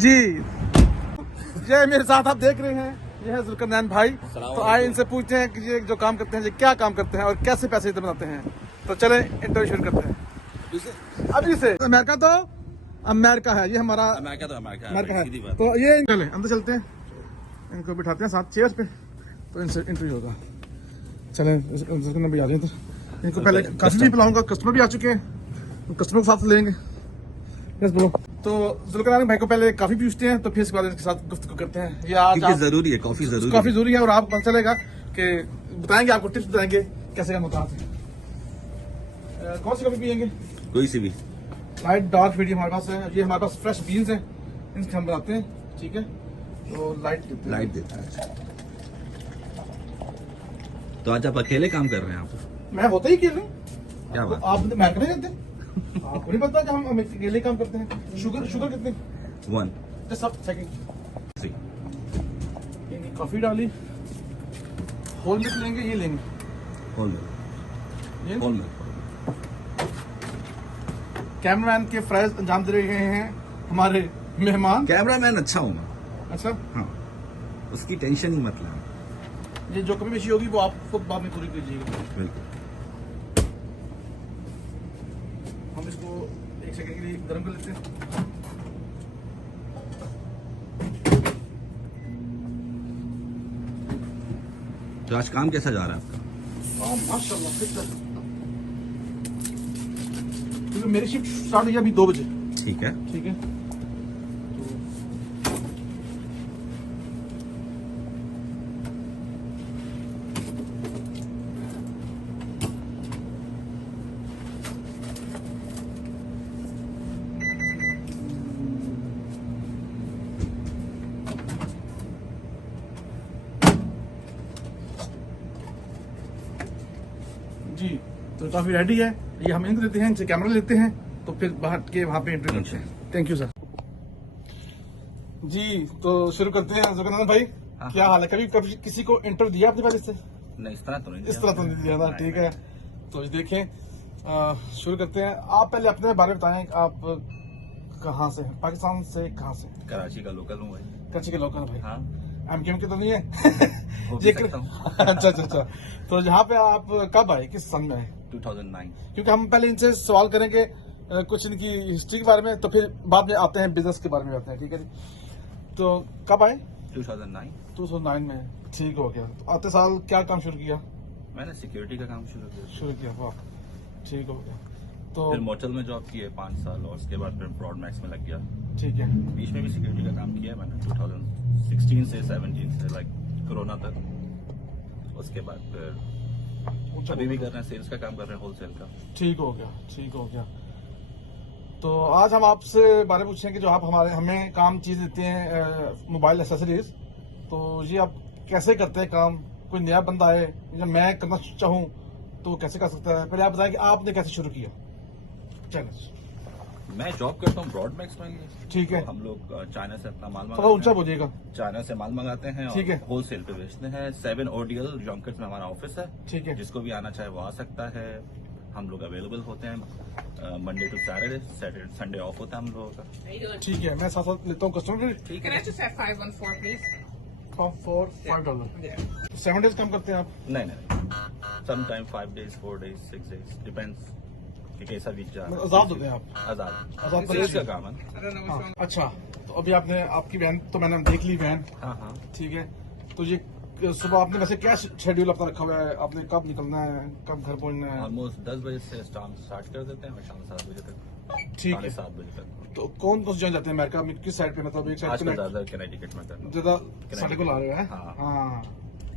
जी ये मेरे साथ आप देख रहे हैं, ये है जुल्करनैन भाई। तो आए इनसे पूछते हैं कि ये जो काम करते हैं, ये क्या काम करते हैं और कैसे पैसे इधर बनाते हैं। तो चले इंटरव्यू शुरू करते हैं अभी से। अमेरिका तो अमेरिका है, ये हमारा अमेरिका है। तो ये चले अंदर चलते हैं, इनको बिठाते हैं साथ चेयर पे, तो इनसे इंटरव्यू होगा। चले भी आ जाए इनको पहले काफी भी पिलाऊंगा, कस्टमर भी आ चुके हैं, कस्टमर के साथ लेंगे। यस बोलो। तो जुल्करनैन भाई को पहले काफी पूछते हैं, तो फिर इसके बाद इनके साथ गुफ्तगू करते हैं। ये आज जरूरी है, काफी जरूरी है और आपको पता चलेगा कि बताएंगे, आपको टिप्स बताएंगे कैसे काम होता है। कौन सी कॉफी पियेंगे? कोई सी भी। लाइट डार्क मीडियम हमारे पास है। ये हमारे पास फ्रेश बीन्स हैं, इनके हम बनाते हैं। ठीक है, तो लाइट देते हैं। तो आज आप अकेले काम कर रहे हैं? आप मैं होता ही अकेले। क्या बात? आप मैं नहीं करते, आपको नहीं पता कि हम अकेले काम करते हैं। शुगर कितनी? 1 सब सेकंड 3 कॉफी डाली, होल मिल्क लेंगे, ये लेंगे होल मिल्क। कैमरामैन के फ्राइज अंजाम दे रहे हैं हमारे मेहमान। कैमरामैन अच्छा हूँ मैं। अच्छा, हाँ, उसकी टेंशन ही मत लेना। ये जो कमी पेशी होगी वो आप खुद बाद में पूरी कीजिएगा। बिल्कुल। हम इसको 1 सेकंड के लिए गर्म कर लेते हैं। तो आज काम कैसा जा रहा है आपका? माशाल्लाह ठीक है, क्योंकि मेरी शिफ्ट स्टार्ट हुई अभी 2 बजे। ठीक है। ठीक है, जी। तो काफी रेडी है, ये हम इनको देते हैं, इनसे कैमरा लेते हैं, तो फिर बाहर के वहां पे इंटरव्यू करते हैं। Thank you sir. जी तो शुरू करते हैं। जुल्करनैन भाई क्या हाल है? कभी किसी को इंटरव्यू दिया आपने पहले से? नहीं, इस तरह तो नहीं दिया था। ठीक है, तो देखें शुरू करते हैं। आप पहले अपने बारे में बताएं, आप कहाँ से हैं? पाकिस्तान से कहाँ से? कराची का लोकल हूँ भाई। कराची के लोकल भाई। हाँ, एमकेएम के तो नहीं है? ये करता हूँ। अच्छा। तो यहाँ पे आप कब आए, किस सन में आए? 2009। क्योंकि हम पहले इनसे सवाल करेंगे कुछ इनकी हिस्ट्री के बारे में, तो फिर बाद में आते हैं बिजनेस के बारे में आते हैं। ठीक है जी, तो कब आए? 2009 में। ठीक हो गया। तो आते साल क्या काम शुरू किया? मैंने सिक्योरिटी का काम शुरू किया। वाह, ठीक हो गया। तो फिर मोटल में जॉब की है 5 साल, और उसके बाद फिर ब्रॉडमैक्स में लग गया। ठीक है, बीच में भी सिक्योरिटी का काम किया है मैंने 2016 से 17 से, लाइक कोरोना तक। उसके बाद फिर अभी भी कर रहे हैं, सेल्स का काम कर रहे हैं, होलसेल का। ठीक हो गया। तो आज हम आपसे बारे में पूछेंगे, जो आप हमें काम चीज देते हैं, मोबाइल एसेसरीज, तो ये आप कैसे करते हैं काम? कोई नया बंदा आए या मैं करना चाहूँ तो कैसे कर सकता है? पहले आप बताएं कि आपने कैसे शुरू किया चैलेंज। मैं जॉब करता हूँ ब्रॉडमैक्स में। ठीक है, तो हम लोग चाइना से अपना माल थोड़ा ऊंचा बोलिएगा। चाइना से माल मंगाते हैं ठीक है, और होलसेल पे बेचते हैं। 7 ODL जॉन्कर्स में हमारा ऑफिस है। ठीक है, जिसको भी आना चाहे वो आ सकता है। हम लोग अवेलेबल होते हैं Monday to Saturday, Sunday off होता है हम लोगों का। ठीक है, मैं साथ साथ लेता हूँ कस्टमर। ठीक Can I just have 514, please? For $5। 7 days काम करते हैं आप? नहीं, sometime 5 days, 4 days, 6 days, depends कि कैसा वीक जा रहा है। आजाद होते हैं आप? आजाद आजाद सेल्स का काम है। I don't know which one. अच्छा, तो अभी आपकी वैन तो मैंने देख ली वैन। हाँ। ठीक है, तो ये सुबह आपने वैसे क्या शेड्यूल अपना रखा हुआ है? आपने कब निकलना है, कब घर पहुंचना है? ऑलमोस्ट 10 बजे से स्टार्ट कर देते हैं और शाम 7 बजे तक। ठीक है, 7 बजे तक। तो कौन जगह जाते हैं अमेरिका में, किस साइड पे? मतलब एक साइड आजकल पे ज्यादा कनेक्टिकट में करना। ज्यादा साढ़े को ला रहे हैं। हाँ,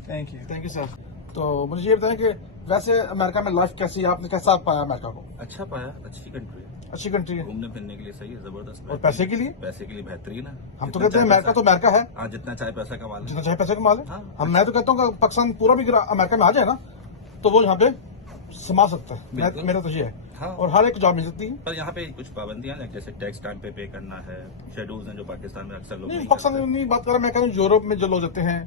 थैंक यू सर। तो मुझे ये बताएं कि वैसे अमेरिका में लाइफ कैसी है, आपने कैसा पाया अमेरिका को? अच्छा पाया, अच्छी कंट्री है, अच्छी कंट्री है। घूमने फिरने के लिए सही है, जबरदस्त। और पैसे के लिए बेहतरीन है। हम तो कहते हैं अमेरिका तो अमेरिका है, हाँ, जितना चाहे पैसा कमा ले। जितना चाहे पैसे कमा ले। हाँ। मैं तो कहता हूँ कि पाकिस्तान पूरा भी अमेरिका में आ जाए ना, तो वो यहाँ पे समा सकता है। मेरा तो ये है। हाँ। और हर एक जॉब मिल सकती है। पर यहाँ पे कुछ पाबंदियां हैं, जैसे टैक्स टाइम पे करना है, शेड्यूल्स हैं जो पाकिस्तान में अक्सर लोग नहीं, नहीं पाकिस्तान करते। में नहीं बात कर रहा, मैं कह रहा हूँ यूरोप में जो लोग रहते हैं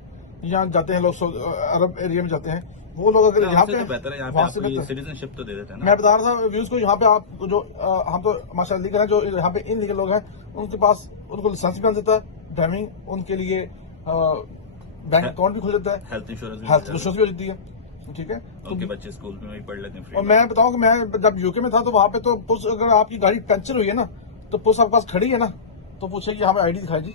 यहाँ जाते हैं लोग अरब एरिया में जाते हैं, वो लोग अगर यहाँ पे बेहतर है, यहाँ पे वहाँ से आपको बेहतर। सिटीजनशिप तो दे देते हैं ना। मैं बता रहा था व्यूज को, यहाँ पे आप जो हम तो माशाल्लाह लीगल है, जो यहाँ पे इन लीगल लोग हैं उनके पास उनको लाइसेंस भी मिल देता है, ड्राइविंग, उनके लिए बैंक अकाउंट भी खुल जाता है, हेल्थ इंश्योरेंस भी हेल्थ मिल जाता इंश्योरेंस भी हो जाती है, ठीक है। है। उनके बच्चे स्कूल में भी पढ़ लेते हैं free और में। मैं बताऊं कि मैं जब यूके में था तो वहाँ पे तो पुलिस, अगर आपकी गाड़ी पंचर हुई है ना तो पुलिस आपके पास खड़ी है ना तो पूछेगी हमें आईडी दिखाई जी।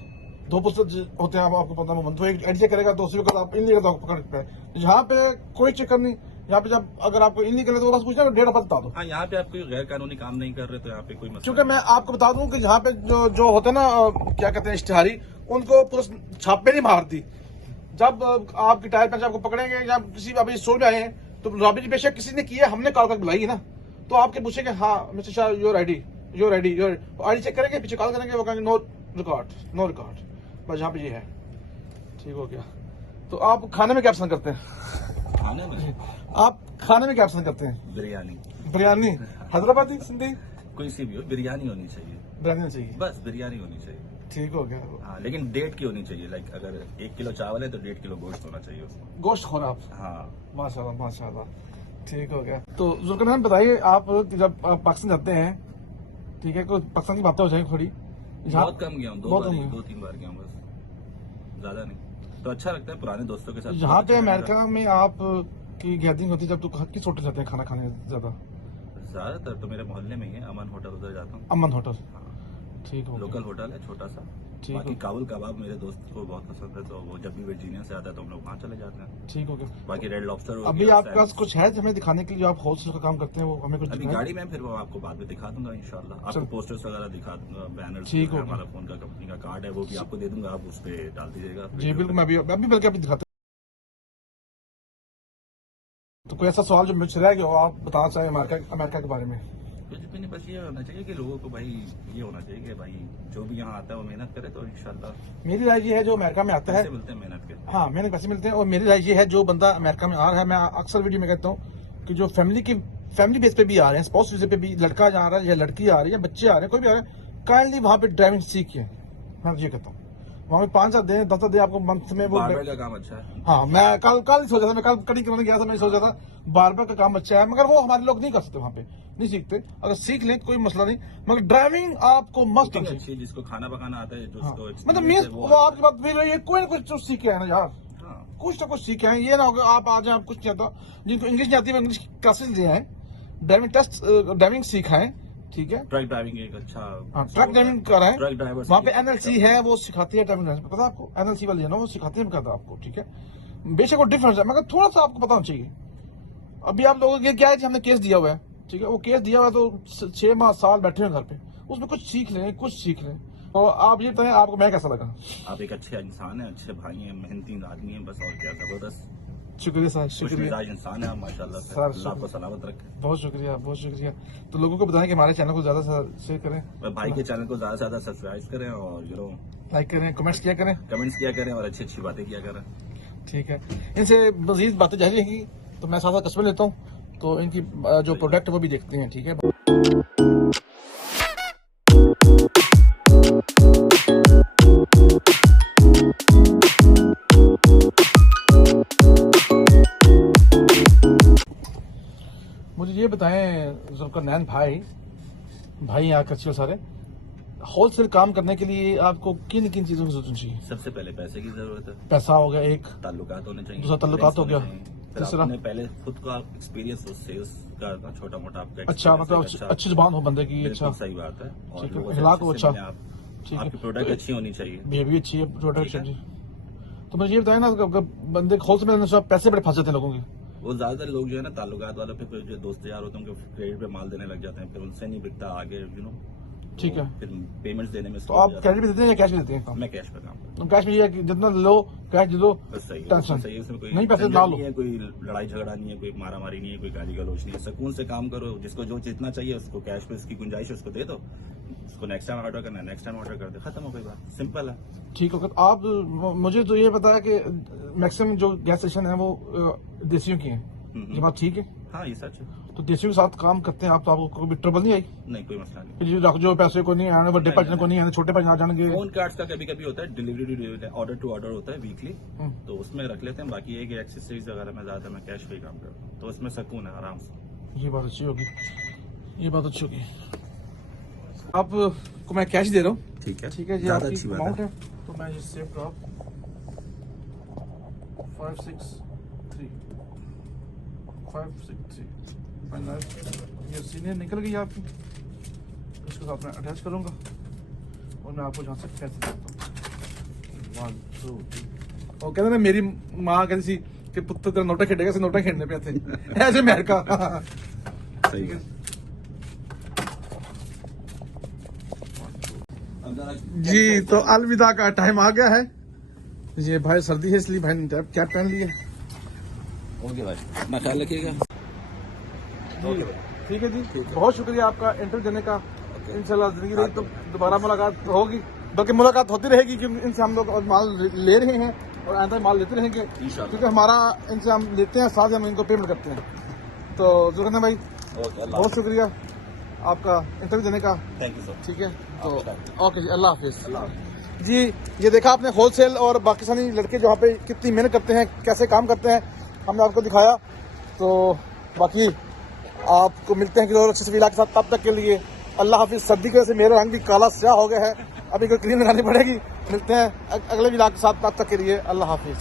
दो पुलिस होते हैं, आपको पता है, तो एक आईडी चेक करेगा, दूसरी वक्त आप इन लीगल पकड़ सकते हैं। यहाँ पे कोई चक्कर नहीं, यहाँ पे जब अगर आपको इन लीगल है तो बस पूछना डेट ऑफ बर्थ बता दो। हाँ, यहाँ पे आप कोई गैर कानूनी काम नहीं कर रहे तो यहाँ पे कोई मसला क्योंकि मैं आपको बता दूं कि यहाँ पे जो होते हैं ना क्या कहते हैं इश्तिहारी, उनको पुलिस छापे नहीं मारती। जब आपकी टायर पंचर आपको पकड़ेंगे या किसी अभी शो में आए हैं तो रॉबरी बेशक किसी ने की है, हमने कॉल करके बुलाई है ना, तो आपके पूछेंगे हाँ mister Shah your ID check करेंगे, पीछे कॉल करेंगे, वो कहेंगे नो रिकॉर्ड, बस यहाँ पे ये है, ठीक हो गया। तो आप खाने में क्या पसंद करते हैं? खाने में आप खाने में क्या पसंद करते हैं? बिरयानी, बिरयानी हैदराबादी सिंधी कोई सी भी हो, बिरयानी होनी चाहिए, बिरयानी चाहिए, बस बिरयानी होनी चाहिए। ठीक हो गया। हाँ, लेकिन 1.5 की होनी चाहिए। लाइक अगर 1 किलो चावल है तो 1.5 किलो गोश्त होना चाहिए उसमें। गोश्त खोना आप, हाँ, माशाल्लाह, ठीक हो गया। तो जुल्करनैन बताइए, आप जब पाकिस्तान जाते हैं, ठीक है, कोई पाकिस्तान की बातें हो जाएंगी थोड़ी। बहुत कम गया हूँ, बहुत कम गए। 2-3 बार गया हूँ बस, ज्यादा नहीं। तो अच्छा लगता है पुराने दोस्तों के साथ। यहाँ पे अच्छा लगता अमेरिका में आप की गैदरिंग होती है जब तो किस होटल जाते हैं खाना खाने ज्यादा? है। ज्यादातर तो मेरे मोहल्ले में ही है, अमन होटल, उधर जाता हूँ। अमन होटल, हाँ, ठीक हो गया। लोकल होटल है छोटा सा। ठीक बाकी हो काबुल कबाब मेरे दोस्त को बहुत पसंद है, तो वो जब भी वर्जीनिया से आता है तो हम लोग वहाँ चले जाते हैं। ठीक हो गया। बाकी रेड लॉबस्टर हो अभी गया, आपके पास कुछ है हमें दिखाने के लिए, आप होलसेल का काम करते हैं, वो हमें कुछ अभी दिखाएं? गाड़ी में, फिर वो आपको बाद में दिखा दूंगा इंशाल्लाह। आपको चल। पोस्टर्स वगैरह दिखा दूंगा, बैनर्स, ठीक हो गया। हमारा फोन का कंपनी का कार्ड है वो भी आपको दे दूंगा, आप उस पर डाल दीजिएगा। जी बिल्कुल, मैं अभी बल्कि अभी दिखाते। तो कोई ऐसा सवाल जो मुझसे रह गया हो आप बताना चाहें अमेरिका के बारे में? कुछ भी नहीं, बस ये होना चाहिए कि लोगों को भाई ये होना चाहिए कि भाई जो भी यहाँ आता है वो मेहनत करे, तो इंशाल्लाह मेरी राय ये है, जो अमेरिका में आता है, पैसे मिलते हैं मेहनत के। हाँ मैंने पैसे मिलते हैं। और मेरी राय ये है, जो बंदा अमेरिका में आ रहा है, मैं अक्सर वीडियो में कहता हूँ कि जो फैमिली बेस पे भी आ रहे हैं, स्पाउस वीजे पे भी लड़का जा रहा है या लड़की आ रही है, बच्चे आ रहे हैं, कोई भी आ रहे हैं, काइंडली वहाँ पे ड्राइविंग सीखिए। मैं ये कहता हूँ वहाँ पे 5 दिन 10 दिन आपको मंथ में वो। बार्बर का काम अच्छा है। हाँ, मैं कल सोचा था, मैं कल कड़ी करने गया था, मैं सोचा था बार्बर का काम अच्छा है, मगर वो हमारे लोग नहीं कर सकते, वहाँ पे नहीं सीखते। अगर सीख लें कोई मसला नहीं, मगर ड्राइविंग आपको मस्त कुकिंग होनी अच्छी है, जिसको खाना पकाना आता है, हाँ। जिसको मतलब मीन्स experience है, वो आपकी बात भी रही है, कोई ना कुछ तो सीख के आए ना यार, हाँ। कुछ ना कुछ सीखे हैं। ये ना होगा आप आ जाए, आप कुछ नहीं आता। जिनको इंग्लिश नहीं आती है, इंग्लिश क्लासेस लिए हैं, ड्राइविंग सीखा है, ठीक है। ट्रक ड्राइविंग एक अच्छा, हाँ, ट्रक ड्राइविंग कर रहा है, ट्रक ड्राइवर वहाँ पे एनएलसी है, वो सिखाती है ड्राइविंग लाइसेंस, पता है आपको? एनएलसी वाली है ना, वो सिखाती है कहता आपको, ठीक है। बेशक वो डिफरेंस है, मगर थोड़ा सा आपको पता होना चाहिए। अभी आप लोगों के क्या है, हमने केस दिया हुआ है, ठीक है, वो केस दिया हुआ है तो 6 माह साल बैठे हैं घर पे, उसमें कुछ सीख लें। तो आप ये बताएं, आपको मैं कैसा लगा? आप एक अच्छे इंसान है, अच्छे भाई हैं, मेहनती आदमी हैं, बस और क्या, जबरदस्त शुक्रिया सर, खुश शुक्रिया, मिजाज इंसान है आप, माशाल्लाह से। सर, अल्लाह आपको सलामत रखे। बहुत शुक्रिया। तो लोगों को बताएं कि हमारे चैनल को ज्यादा से शेयर करें, मैं भाई के चैनल को ज्यादा से ज्यादा सब्सक्राइब करें और लाइक करें, कमेंट्स किया करें, कमेंट्स किया करें और अच्छी अच्छी बातें किया करें। ठीक है। इनसे मजीद बातें जारी रहेंगी, तो मैं साथ कस्बे लेता हूँ, तो इनकी जो प्रोडक्ट है वो भी देखते हैं, ठीक है। मुझे ये बताएं जुल्करनैन भाई यहाँ कच्चे हो सारे, होलसेल काम करने के लिए आपको किन किन चीजों की जरूरत चाहिए? सबसे पहले पैसे की जरूरत है, पैसा हो गया एक, ताल्लुकात होने चाहिए, दूसरा ताल्लुकात हो गया, फिर तीसरा आपने पहले खुद का एक्सपीरियंस हो सेल्स का, छोटा मोटा आपका अच्छा, experience मतलब है, अच्छी जुबान हो बंदे की, बिल्कुल अच्छा सही बात है। और ठीक है, लोगों से अखलाक अच्छे हो से अच्छा, मिलें आप, ठीक है, आपकी प्रोडक्ट अच्छी होनी चाहिए। बिहेवियर भी अच्छी है, प्रोडक्ट ठीक है। जी। तो मुझे ये बताएं ना, बंदे होलसेल में पैसे बड़े फंस जाते हैं लोगों के। वो ज्यादातर लोग जो है ना ताल्लुकात वालों पे, फिर जो दोस्त यार होते हैं उनको क्रेडिट पे माल देने लग जाते हैं, फिर उनसे नहीं बिकता आगे, ठीक है। फिर पेमेंट्स देने में तो आप क्रेडिट भी देते हैं या कैश भी देते हैं? मैं कैश पे काम करता तो कैश में ये है कि जितना लो कैश दे दो, हूँ, बस सही है, टेंशन सही है, उसमें कोई नहीं, पैसे झंझट ना लो। नहीं है, कोई लड़ाई झगड़ा नहीं है, कोई मारा मारी नहीं है, कोई गाली गलौज नहीं है, सुकून से काम करो, जिसको जो जितना चाहिए उसको कैश पे उसकी गुंजाइश है उसको दे दो, उसको नेक्स्ट टाइम ऑर्डर करना है नेक्स्ट टाइम ऑर्डर कर दे, खत्म हो गई बात, सिंपल है। ठीक होगा। तो आप मुझे तो ये बताया कि मैक्सिमम जो गैस स्टेशन है वो देसियों की हैं, ये बात ठीक है? हाँ ये सच है। तो देसी के साथ काम करते हैं आप, तो आपको कोई ट्रबल नहीं आई? नहीं कोई मसला नहीं। कि जी रख जो पैसे को नहीं आने, बड़े पैसे को नहीं आने, छोटे पैसे आ जाएंगे। फोन कार्ड्स का कभी कभी होता है, डिलीवरी ऑर्डर टू ऑर्डर होता है वीकली, तो उसमें रख लेते हैं। बाकी एक एक्सेसरीज वगैरह में ज्यादा मैं कैश पे ही काम करता हूँ, तो उसमें सुकून है आराम से। ये बात अच्छी होगी, ये बात अच्छी होगी। आपको मैं कैश दे रहा हूँ, ठीक है, ठीक है जी, ज्यादा आपकी अच्छी बात अमाउंट है। है। तो मैं ये सेव ड्रॉप 563 ये सीनियर निकल गई आपकी, इसके साथ मैं अटैच करूंगा और मैं आपको जहाँ से पैसे देता हूँ। 1 2 3। और कहते ना मेरी माँ कहती थी कि पुत्र तेरा नोटा खेलेगा, नोटा खेलने पे थे ऐसे महर का। सही है। जी तो अलविदा का टाइम आ गया है। ये भाई सर्दी है इसलिए भाई ने कैप पहन ली है। ओके भाई, अपना ख्याल रखिएगा। जी ठीक है जी, बहुत शुक्रिया आपका इंटरव्यू देने का। इंशाल्लाह जिंदगी रही तो दोबारा मुलाकात होगी, बल्कि मुलाकात होती रहेगी, क्योंकि इनसे हम लोग माल ले रहे हैं और आगे माल लेते रहेंगे, क्योंकि हमारा इनसे हम लेते हैं, साथ ही हम इनको पेमेंट करते हैं। तो जुल्करनैन भाई बहुत शुक्रिया आपका इंटरव्यू देने का। Thank you sir. ठीक है, तो ओके जी, अल्लाह हाफिज जी। ये देखा आपने होलसेल और बाकी सारी लड़के जहाँ पे कितनी मेहनत करते हैं, कैसे काम करते हैं, हमने आपको दिखाया। तो बाकी आपको मिलते हैं किसी और अच्छे से इलाके के साथ, तब तक के लिए अल्लाह हाफिज। सर्दी की वजह से मेरा रंग भी काला स्याह हो गया है, अभी कोई क्रीम लगानी पड़ेगी। मिलते हैं अगले इलाके के साथ, तब तक के लिए अल्लाह हाफिज।